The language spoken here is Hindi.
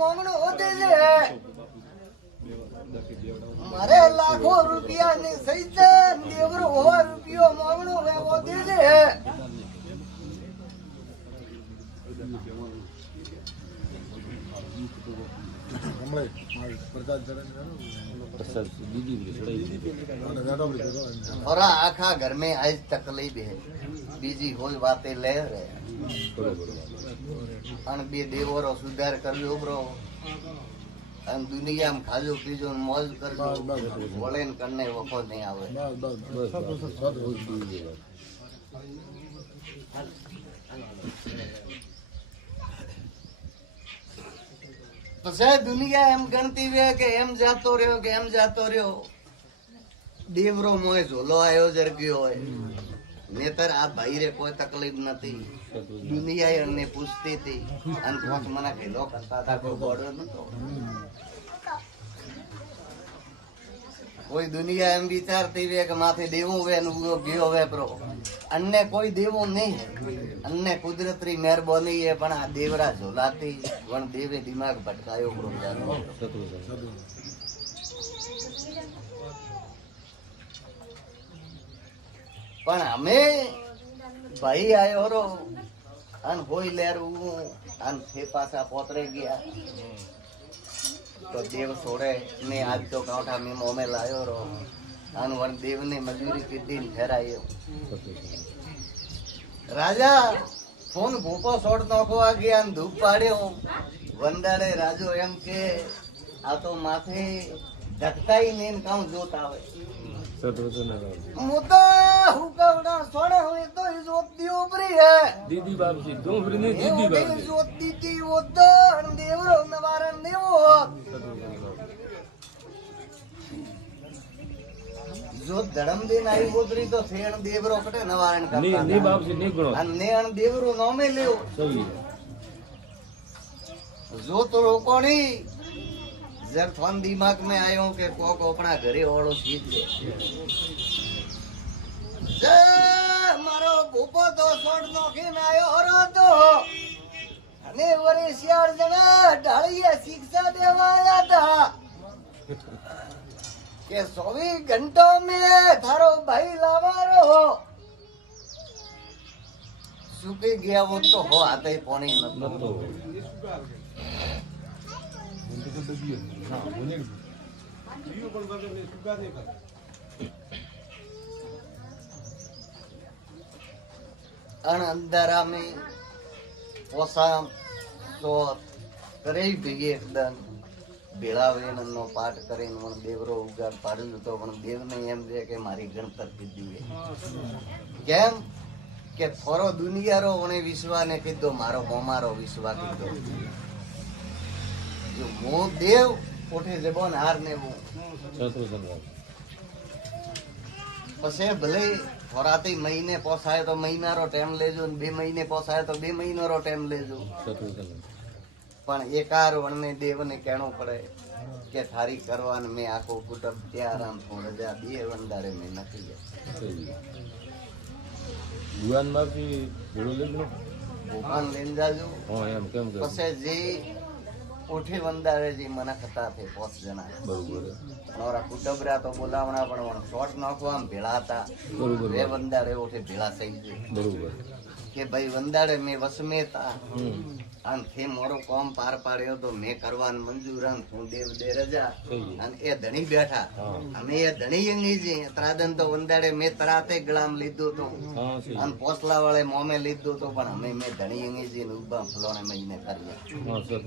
મોંગણો હોતે છે મારે લાખો રૂપિયા ની સહિત દેવરો રૂપિયો મોંગણો હોતે છે और आखा घर में आज तकलीफ है बीजी कोई बातें ले रहे अन बे देवरो सुधार करजो ब्रो अन दुनिया में खाजो पीजो मौज करजो बोले करने वफो नहीं आवे तो शायद दुनिया एम गणती वे के एम जातो रहो देवरो मोए झोलो आयो जर गयो है नेतर आ भाई रे कोई तकलीफ नथी दुनिया ने पूछती थी अन कोच मना खेलो करता था कोई बड़ो न तो कोई दुनिया एम विचारती वे के माथे देवो वे नु गयो वे प्रो अन्य कोई देवो नहीं है अन्य कुदरती मेहरबानी है पण आ देवरा झोलाती वण देवे दिमाग भटकायो ब्रो पण हमें भाई आयो रो अन होई लेरू अन थे पासा पोतरे गया तो देव सोड़े ने आज तो काउठा में मोमे लायो रो अन वन देव ने मजूरी के दिन ठहरायो राजा फोन भूपो सोड़ नोखवा गया अन धूप पाड्यो वंदाड़े राजो एम के आ तो माथे धकताई ने काउ जोत आवे मुद्दा हुकवड़ा सोड़ा हुए तो इजोत दी ऊपरी है दीदी बाबजी दूसरी नहीं दीदी बाबजी इजोत दी थी उधर देवरो नवारन देवो जो धर्म दिन आई उधरी तो फेण देवरो कटे नवारण करता नहीं बाबजी नहीं गुणो अन्ने अन देवरो नामे लेओ सही जो तो रोकोणी जब थोन दिमाग में आयो के कोक अपना घरे ओळो सीध जे मारो भूपो तो सोड नोखीन आयो हरो तो अने वरे सियार जना ढाळीए शिक्षा देवा आया था के 24 घंटों में थारो भाई लावारो हो सुके गया वो तो हो आते ही पानी न तो अन अंधारा में पोसा तो करे भीगे एकदम भेळावेन नो पाठ करीन वण देवरो उगाड़ पाड्यो तो वण देव ने एम जे के मारी गणतर कीधी है केम के थोरो दुनिया रो वणे विश्वा ने कीधो मारो मोमारो विश्वा कीधो जो मो देव उठे जबोन हार ने वो पसे भले थोराती महीने पोसाए तो महीना रो टाइम लेजो 2 महीने पोसाए तो 2 महीना रो टाइम लेजो पण एकार वणने देव ने कहणो पड़े के थारी करवान में आखो कुटुंब तैयार आम थोड़ जा 2 वंदारे में नथी जाए भगवान बापी घोड़ो ले लो भगवान लेन जाजो हां एम केम कर पसे जे उठे वंदारे जी मना खता थे 5 जना बरोबर नोरा कुटुंबरा तो बोलावना पण वण शॉट नाखो आम भेळाता बरोबर 2 वंदारे उठे भेळा થઈ ગઈ बरोबर के भाई वंदारे में वसमे था अन थे मोरो काम पार पाड्यो तो मैं करवान मंजूर अन तू देव दे रजा अन ए धणी बैठा हमें ए धणी यंगी जी त्रादन तो वंदारे में तराते गलाम लीधो तो अन पोसला वाले मोमे लीधो तो पण हमें मैं धणी यंगी जी उबा फलोने महीने कर लिया हां सब